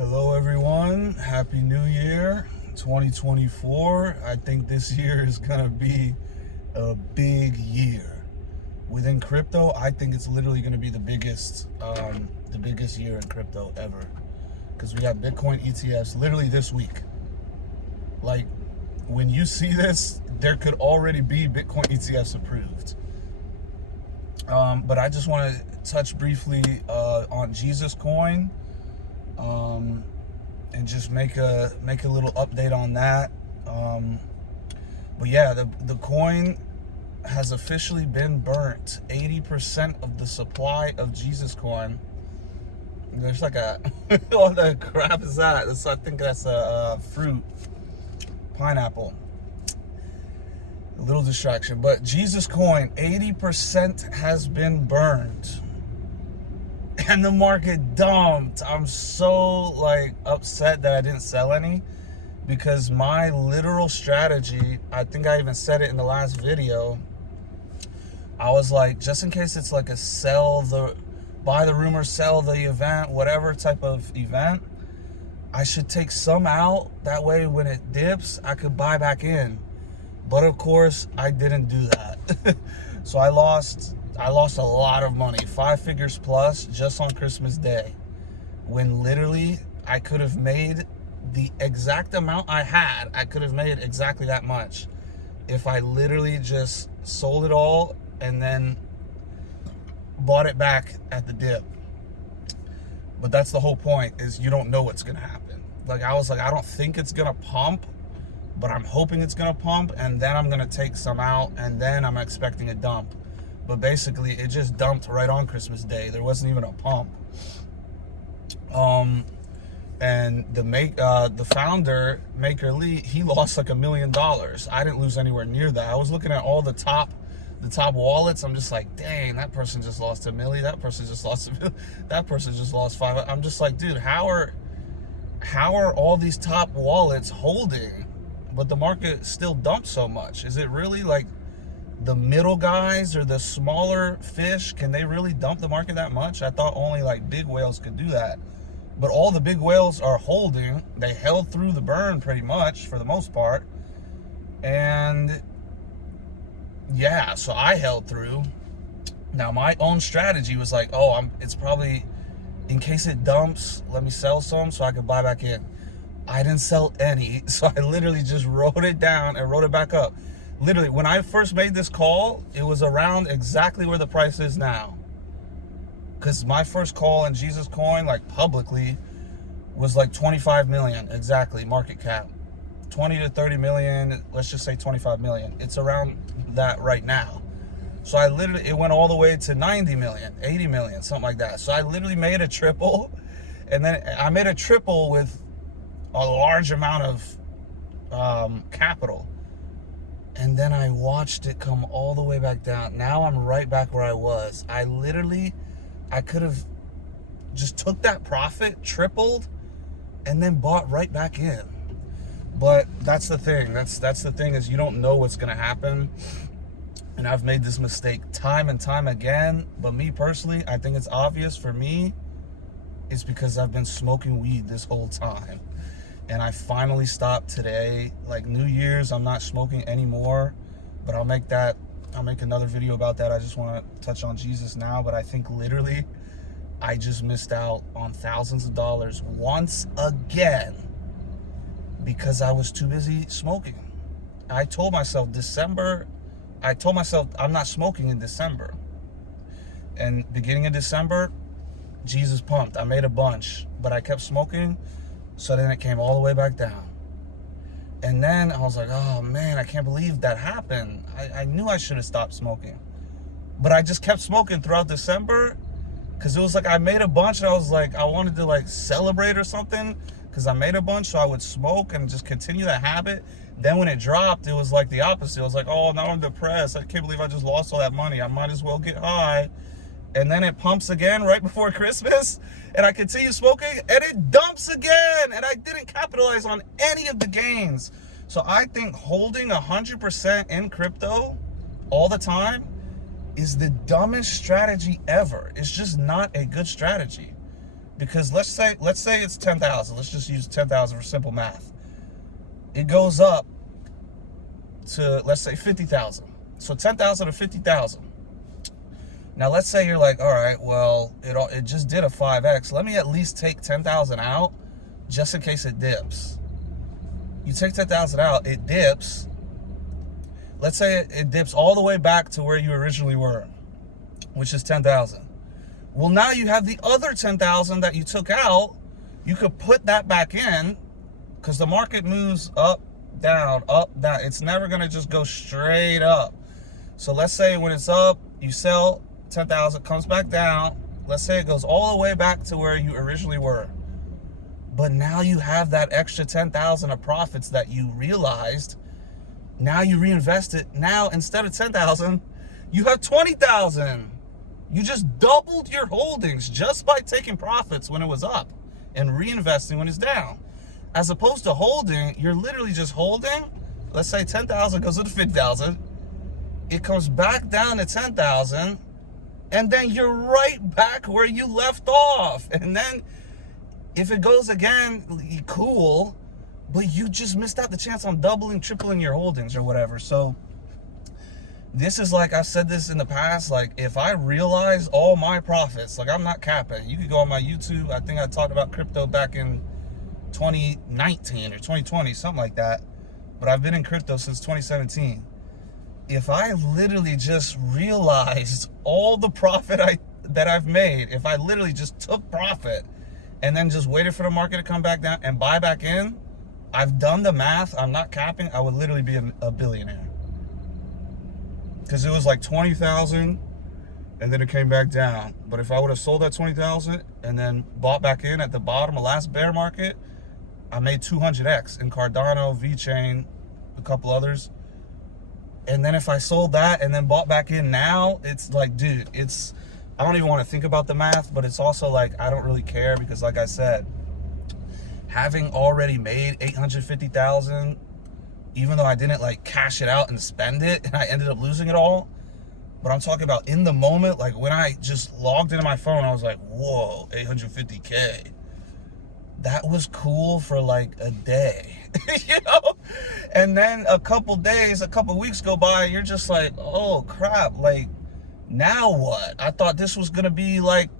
Hello everyone, Happy New Year 2024. I think this year is gonna be a big year. Within crypto, I think it's literally gonna be the biggest year in crypto ever. Because we have Bitcoin ETFs literally this week. Like, when you see this, there could already be Bitcoin ETFs approved. But I just want to touch briefly on Jesus Coin. And just make a little update on that. But yeah, the coin has officially been burnt. 80% of the supply of Jesus Coin. There's like a what the crap is that? I think that's a fruit, pineapple. A little distraction, but Jesus Coin, 80% has been burned. And the market dumped. I'm so upset that I didn't sell any, because my literal strategy, I think I even said it in the last video, I was like, just in case it's like a buy the rumor, sell the event, whatever type of event, I should take some out. That way when it dips, I could buy back in. But of course, I didn't do that. So I lost a lot of money, 5 figures plus, just on Christmas Day, when literally I could have made the exact amount I had. I could have made exactly that much if I literally just sold it all and then bought it back at the dip. But that's the whole point, is you don't know what's gonna happen. Like, I was like, I don't think it's gonna pump, but I'm hoping it's gonna pump, and then I'm gonna take some out, and then I'm expecting a dump. But basically, it just dumped right on Christmas Day. There wasn't even a pump. And the founder, Maker Lee, he lost like $1 million. I didn't lose anywhere near that. I was looking at all the top wallets. I'm just like, dang, that person just lost $1 million. That person just lost $1 million. That person just lost $500. I'm just like, dude, how are all these top wallets holding, but the market still dumped so much? Is it really like the middle guys or the smaller fish? Can they really dump the market that much? I thought only like big whales could do that. But all the big whales are holding. They held through the burn pretty much for the most part. And yeah, so I held through. Now my own strategy was like, it's probably, in case it dumps, let me sell some so I can buy back in. I didn't sell any, so I literally just wrote it down and wrote it back up. Literally, when I first made this call, it was around exactly where the price is now. Because my first call in Jesus Coin, like publicly, was like 25 million, exactly, market cap. 20 to 30 million, let's just say 25 million. It's around that right now. So it went all the way to 90 million, 80 million, something like that. So I literally made a triple, and then I made a triple with a large amount of capital. And then I watched it come all the way back down. Now I'm right back where I was. I could have just took that profit, tripled, and then bought right back in. But that's the thing. That's the thing, is you don't know what's gonna happen. And I've made this mistake time and time again. But me personally, I think it's obvious for me, it's because I've been smoking weed this whole time. And I finally stopped today. Like New Year's, I'm not smoking anymore. But I'll make another video about that. I just want to touch on Jesus now. But I think literally, I just missed out on thousands of dollars once again, because I was too busy smoking. I told myself I'm not smoking in December. And beginning of December, Jesus pumped. I made a bunch, but I kept smoking. So then it came all the way back down. And then I was like, oh man, I can't believe that happened. I knew I should have stopped smoking. But I just kept smoking throughout December, because it was like I made a bunch, and I was like, I wanted to like celebrate or something, because I made a bunch, so I would smoke and just continue that habit. Then when it dropped, it was like the opposite. It was like, oh, now I'm depressed. I can't believe I just lost all that money. I might as well get high. And then it pumps again right before Christmas, and I continue smoking, and it dumps again, and I didn't capitalize on any of the gains. So I think holding 100% in crypto all the time is the dumbest strategy ever. It's just not a good strategy, Because let's say it's 10,000. Let's just use 10,000 for simple math. It goes up to, let's say, 50,000. So 10,000 to 50,000. Now let's say you're like, all right, well, it just did a 5x. Let me at least take 10,000 out just in case it dips. You take 10,000 out, it dips. Let's say it dips all the way back to where you originally were, which is 10,000. Well, now you have the other 10,000 that you took out. You could put that back in, because the market moves up, down, up, down. It's never going to just go straight up. So let's say when it's up, you sell 10,000, comes back down. Let's say it goes all the way back to where you originally were. But now you have that extra 10,000 of profits that you realized. Now you reinvest it. Now instead of 10,000, you have 20,000. You just doubled your holdings just by taking profits when it was up and reinvesting when it's down. As opposed to holding, you're literally just holding. Let's say 10,000 goes to 50,000. It comes back down to 10,000. And then you're right back where you left off. And then if it goes again, cool. But you just missed out the chance on doubling, tripling your holdings or whatever. So this is like, I've said this in the past, like if I realize all my profits, like I'm not capping. You could go on my YouTube. I think I talked about crypto back in 2019 or 2020, something like that. But I've been in crypto since 2017. If I literally just realized all the profit that I've made, if I literally just took profit and then just waited for the market to come back down and buy back in, I've done the math. I'm not capping. I would literally be a billionaire. Because it was like 20,000 and then it came back down. But if I would have sold that 20,000 and then bought back in at the bottom of last bear market, I made 200x in Cardano, VeChain, a couple others. And then if I sold that and then bought back in now, it's like, dude, I don't even want to think about the math, but it's also like, I don't really care because like I said, having already made 850,000, even though I didn't like cash it out and spend it and I ended up losing it all. But I'm talking about in the moment, like when I just logged into my phone, I was like, whoa, 850K. That was cool for like a day, you know? And then a couple weeks go by and you're just like, oh crap, like now what? I thought this was gonna be like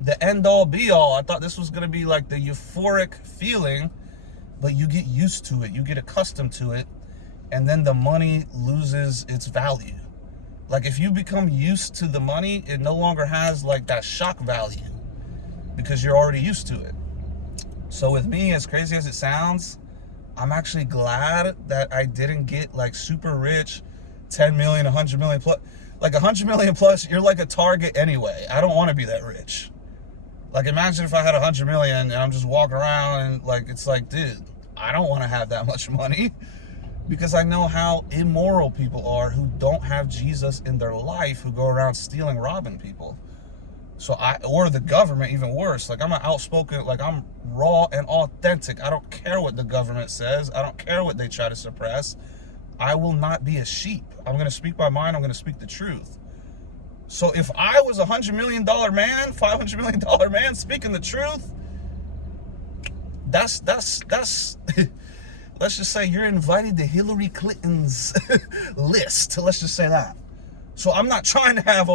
the end all be all. I thought this was gonna be like the euphoric feeling, but you get used to it, you get accustomed to it, and then the money loses its value. Like if you become used to the money, it no longer has like that shock value because you're already used to it. So with me, as crazy as it sounds, I'm actually glad that I didn't get like super rich, 10 million, 100 million plus. Like 100 million plus, you're like a target anyway. I don't want to be that rich. Like imagine if I had 100 million and I'm just walking around and like, it's like, dude, I don't want to have that much money because I know how immoral people are who don't have Jesus in their life, who go around stealing, robbing people. So or the government, even worse. Like I'm an outspoken, like I'm raw and authentic. I don't care what the government says. I don't care what they try to suppress. I will not be a sheep. I'm going to speak my mind. I'm going to speak the truth. So if I was $100 million man, $500 million man speaking the truth, that's let's just say you're invited to Hillary Clinton's list. Let's just say that. So I'm not trying to have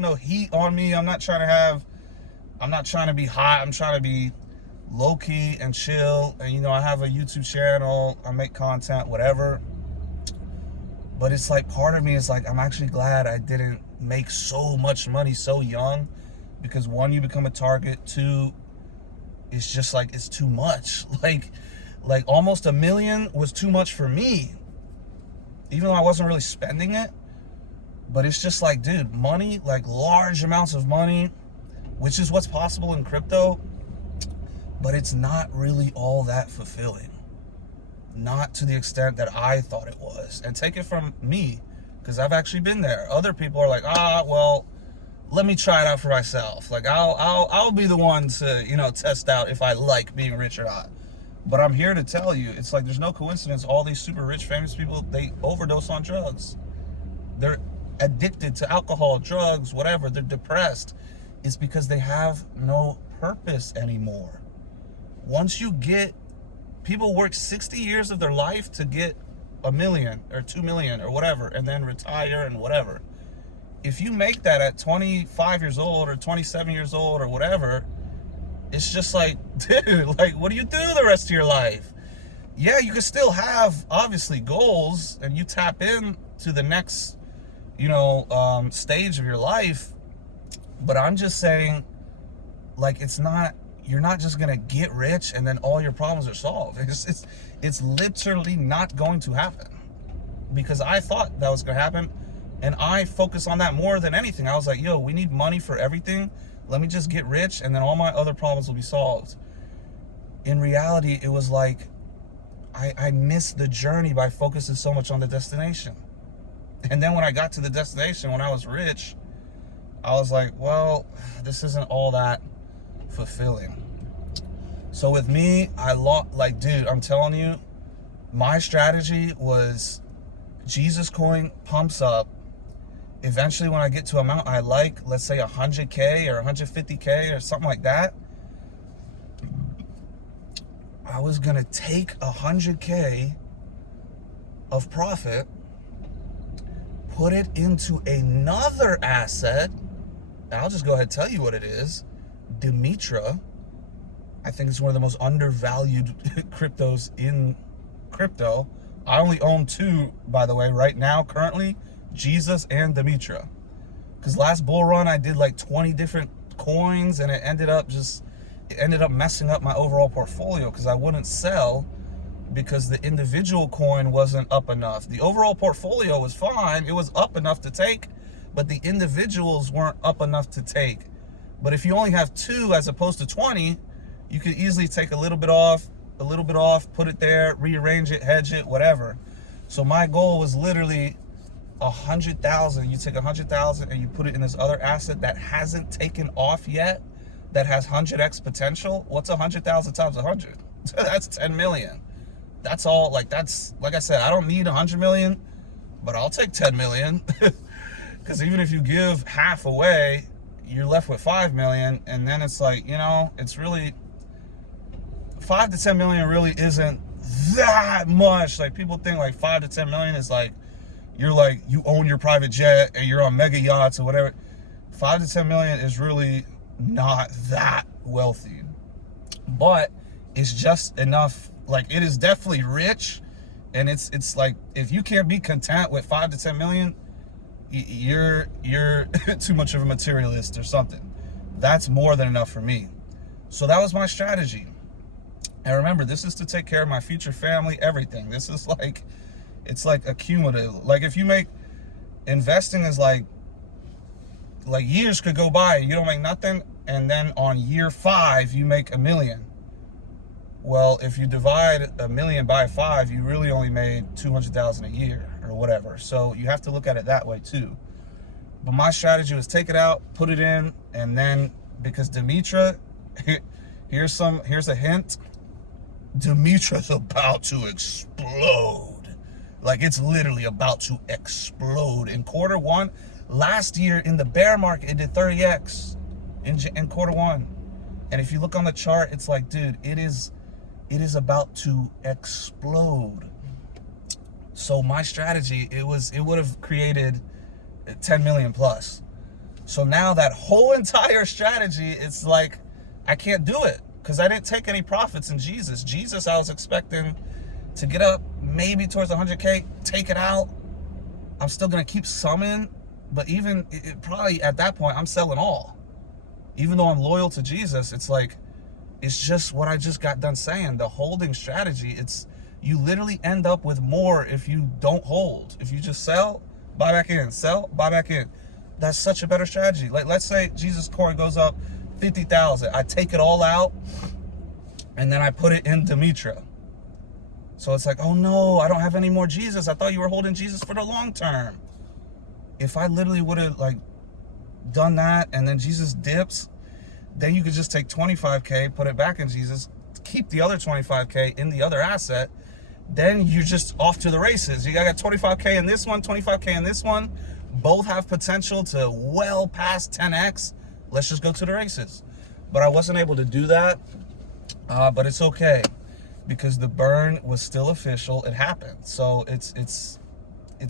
no heat on me. I'm not trying to be hot. I'm trying to be low key and chill. And you know, I have a YouTube channel. I make content, whatever. But it's like part of me is like, I'm actually glad I didn't make so much money so young, because one, you become a target. Two, it's just like, it's too much. Like almost $1 million was too much for me, even though I wasn't really spending it. But it's just like, dude, money, like large amounts of money, which is what's possible in crypto, but it's not really all that fulfilling. Not to the extent that I thought it was. And take it from me, because I've actually been there. Other people are like, well, let me try it out for myself. Like I'll be the one to, you know, test out if I like being rich or not. But I'm here to tell you, it's like there's no coincidence. All these super rich, famous people, they overdose on drugs. They're addicted to alcohol, drugs, whatever. They're depressed. It's because they have no purpose anymore. Once you get, people work 60 years of their life to get $1 million or 2 million or whatever, and then retire and whatever. If you make that at 25 years old or 27 years old or whatever, it's just like, dude, like, what do you do the rest of your life? Yeah, you can still have, obviously, goals, and you tap in to the next, stage of your life. But I'm just saying, like, you're not just going to get rich and then all your problems are solved. It's literally not going to happen. Because I thought that was going to happen, and I focus on that more than anything. I was like, yo, we need money for everything. Let me just get rich, and then all my other problems will be solved. In reality, it was like, I missed the journey by focusing so much on the destination. And then when I got to the destination, when I was rich, I was like, well, this isn't all that fulfilling. So with me, dude, I'm telling you, my strategy was Jesus coin pumps up. Eventually, when I get to an amount I like, let's say 100K or 150K or something like that, I was going to take 100K of profit, put it into another asset. I'll just go ahead and tell you what it is. Demetra. I think it's one of the most undervalued cryptos in crypto. I only own two, by the way, right now, currently, Jesus and Demetra. Because last bull run, I did like 20 different coins, and it ended up messing up my overall portfolio because I wouldn't sell because the individual coin wasn't up enough. The overall portfolio was fine. It was up enough to take, but the individuals weren't up enough to take. But if you only have two as opposed to 20, you could easily take a little bit off, put it there, rearrange it, hedge it, whatever. So my goal was literally 100,000. You take 100,000 and you put it in this other asset that hasn't taken off yet, that has 100x potential. What's 100,000 times 100? That's 10 million. That's all. Like I said, I don't need 100 million, but I'll take 10 million. Because even if you give half away, you're left with 5 million. And then it's like, it's really 5 to 10 million really isn't that much. Like, people think like 5 to 10 million is like, you own your private jet and you're on mega yachts or whatever. 5 to 10 million is really not that wealthy, but it's just enough. Like, it is definitely rich, and it's like, if you can't be content with 5 to 10 million, you're too much of a materialist or something. That's more than enough for me. So that was my strategy. And remember, this is to take care of my future family, everything. This is like, it's like accumulative. Like, if you make, investing is like years could go by and you don't make nothing, and then on year 5 you make $1 million. Well, if you divide $1 million by 5, you really only made 200,000 a year or whatever. So you have to look at it that way too. But my strategy was take it out, put it in, and then, because Demetra, here's a hint. Demetra's about to explode. Like, it's literally about to explode. In quarter 1, last year in the bear market, it did 30x in quarter 1. And if you look on the chart, it's like, dude, it is about to explode. So my strategy, it would have created 10 million plus. So now that whole entire strategy, it's like, I can't do it because I didn't take any profits in Jesus. Jesus, I was expecting to get up maybe towards 100K, take it out. I'm still going to keep some in, but even probably at that point, I'm selling all. Even though I'm loyal to Jesus, it's like, it's just what I just got done saying. The holding strategy, you literally end up with more if you don't hold. If you just sell, buy back in, sell, buy back in. That's such a better strategy. Like, let's say Jesus coin goes up 50,000. I take it all out and then I put it in Demetra. So it's like, oh no, I don't have any more Jesus. I thought you were holding Jesus for the long term. If I literally would have like done that and then Jesus dips, then you could just take 25K, put it back in Jesus, keep the other 25K in the other asset. Then you're just off to the races. You got 25K in this one, 25K in this one. Both have potential to well past 10x. let's just go to the races. But I wasn't able to do that. But it's okay, because the burn was still official. It happened. So it's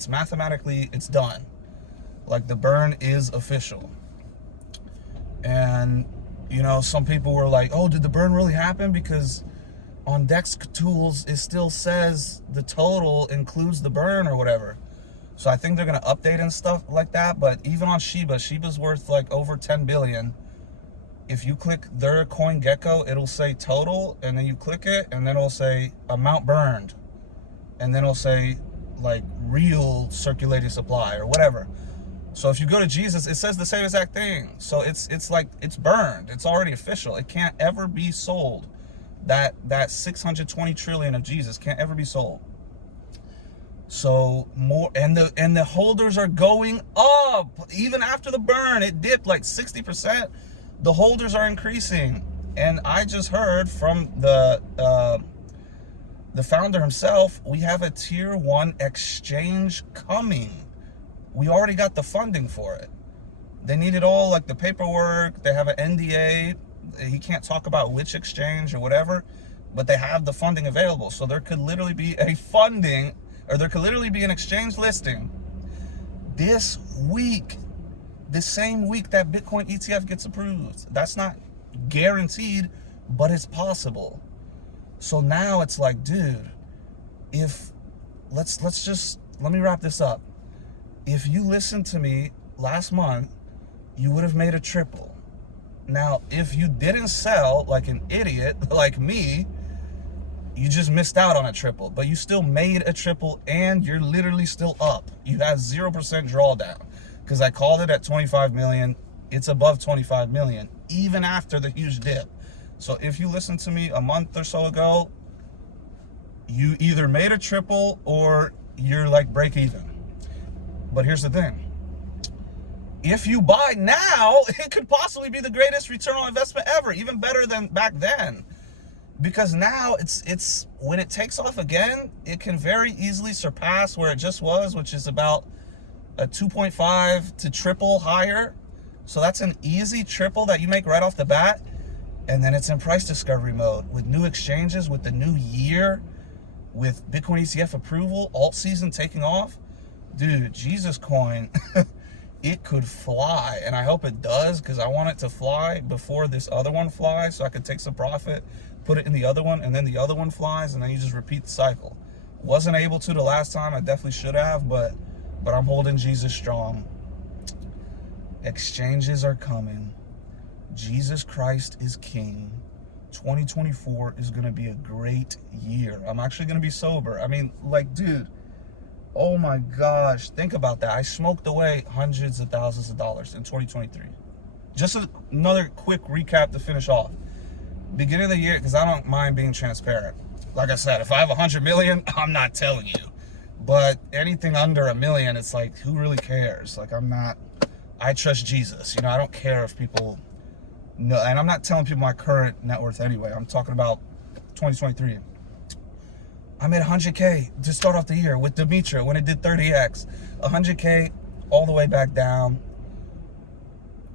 mathematically, it's done. Like, the burn is official. And, you know, some people were like, oh, did the burn really happen? Because on Dex Tools, it still says the total includes the burn or whatever. So I think they're going to update and stuff like that. But even on Shiba's worth like over 10 billion. If you click their CoinGecko, it'll say total, and then you click it, and then it'll say amount burned. And then it'll say like real circulating supply or whatever. So if you go to Jesus, it says the same exact thing. So it's like, it's burned. It's already official. It can't ever be sold. That 620 trillion of Jesus can't ever be sold. So more, and the holders are going up. Even after the burn, it dipped like 60%. The holders are increasing. And I just heard from the founder himself, we have a tier 1 exchange coming. We already got the funding for it. They needed all like the paperwork. They have an NDA. He can't talk about which exchange or whatever, but they have the funding available. So there could literally be a funding, or there could literally be an exchange listing this week, the same week that Bitcoin ETF gets approved. That's not guaranteed, but it's possible. So now it's like, dude, if let me wrap this up. If you listened to me last month, you would have made a triple. Now, if you didn't sell like an idiot like me, you just missed out on a triple, but you still made a triple, and you're literally still up. You have 0% drawdown, because I called it at 25 million. It's above 25 million, even after the huge dip. So if you listened to me a month or so ago, you either made a triple or you're like break even. But here's the thing. If you buy now, it could possibly be the greatest return on investment ever, even better than back then. Because now it's when it takes off again, it can very easily surpass where it just was, which is about a 2.5 to triple higher. So that's an easy triple that you make right off the bat. And then it's in price discovery mode with new exchanges, with the new year, with Bitcoin ETF approval, alt season taking off. Dude, Jesus coin, it could fly. And I hope it does, because I want it to fly before this other one flies, so I could take some profit, put it in the other one, and then the other one flies, and then you just repeat the cycle. Wasn't able to the last time. I definitely should have, but I'm holding Jesus strong. Exchanges are coming. Jesus Christ is King. 2024 is going to be a great year. I'm actually going to be sober. I mean, like, dude, oh my gosh, think about that. I smoked away hundreds of thousands of dollars in 2023. Just another quick recap to finish off. Beginning of the year, because I don't mind being transparent. Like I said, if I have 100 million, I'm not telling you. But anything under $1 million, it's like, who really cares? Like, I trust Jesus. You know, I don't care if people know. And I'm not telling people my current net worth anyway. I'm talking about 2023. I made 100K to start off the year with Demetra when it did 30X. 100K all the way back down.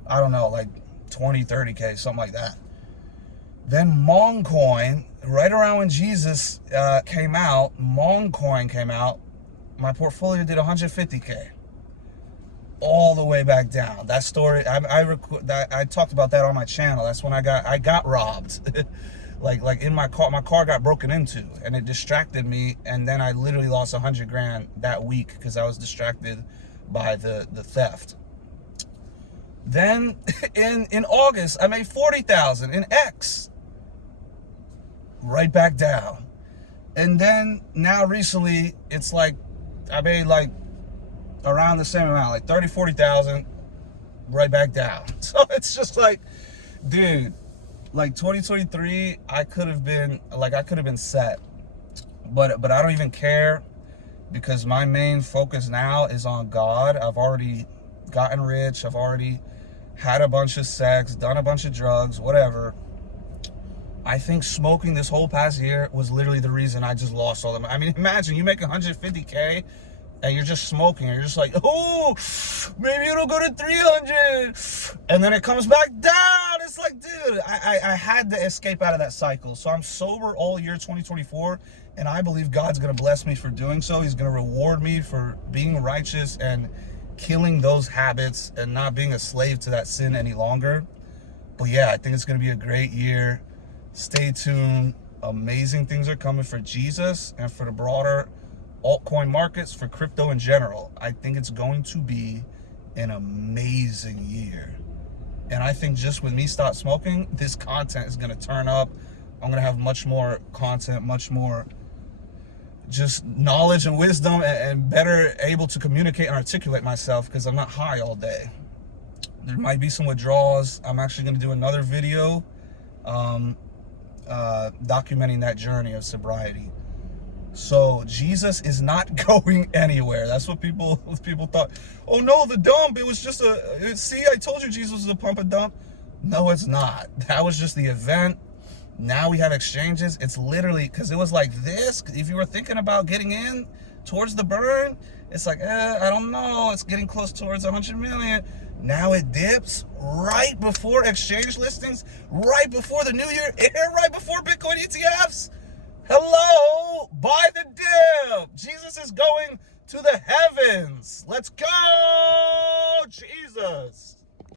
I don't know, like 20, 30K, something like that. Then Mongcoin, right around when Jesus came out, Mongcoin came out. My portfolio did 150K. All the way back down. That story, I talked about that on my channel. That's when I got robbed. like in my car got broken into, and it distracted me, and then I literally lost 100 grand that week because I was distracted by the theft. Then in August, I made 40,000 in X. Right back down. And then now recently, it's like I made like around the same amount, like 30, 40,000, right back down. So it's just like, dude, like 2023, I could have been set, but I don't even care, because my main focus now is on God. I've already gotten rich. I've already had a bunch of sex, done a bunch of drugs, whatever. I think smoking this whole past year was literally the reason I just lost all the money. I mean, imagine you make 150K and you're just smoking, and you're just like, oh, maybe it'll go to 300, and then it comes back down. It's like, dude, I had to escape out of that cycle. So I'm sober all year 2024, and I believe God's going to bless me for doing so. He's going to reward me for being righteous and killing those habits and not being a slave to that sin any longer. But yeah, I think it's going to be a great year. Stay tuned. Amazing things are coming for Jesus and for the broader altcoin markets, for crypto in general. I think it's going to be an amazing year. And I think just with me stop smoking, this content is going to turn up. I'm going to have much more content, much more just knowledge and wisdom, and better able to communicate and articulate myself because I'm not high all day. There might be some withdrawals. I'm actually going to do another video documenting that journey of sobriety. So Jesus is not going anywhere. That's what people thought. Oh no, the dump, it was just see, I told you Jesus was a pump and dump. No, it's not. That was just the event. Now we have exchanges. It's literally, because it was like this. If you were thinking about getting in towards the burn, it's like, I don't know. It's getting close towards 100 million. Now it dips right before exchange listings, right before the new year, and right before Bitcoin ETFs. Hello, buy the dip. Jesus is going to the heavens. Let's go, Jesus.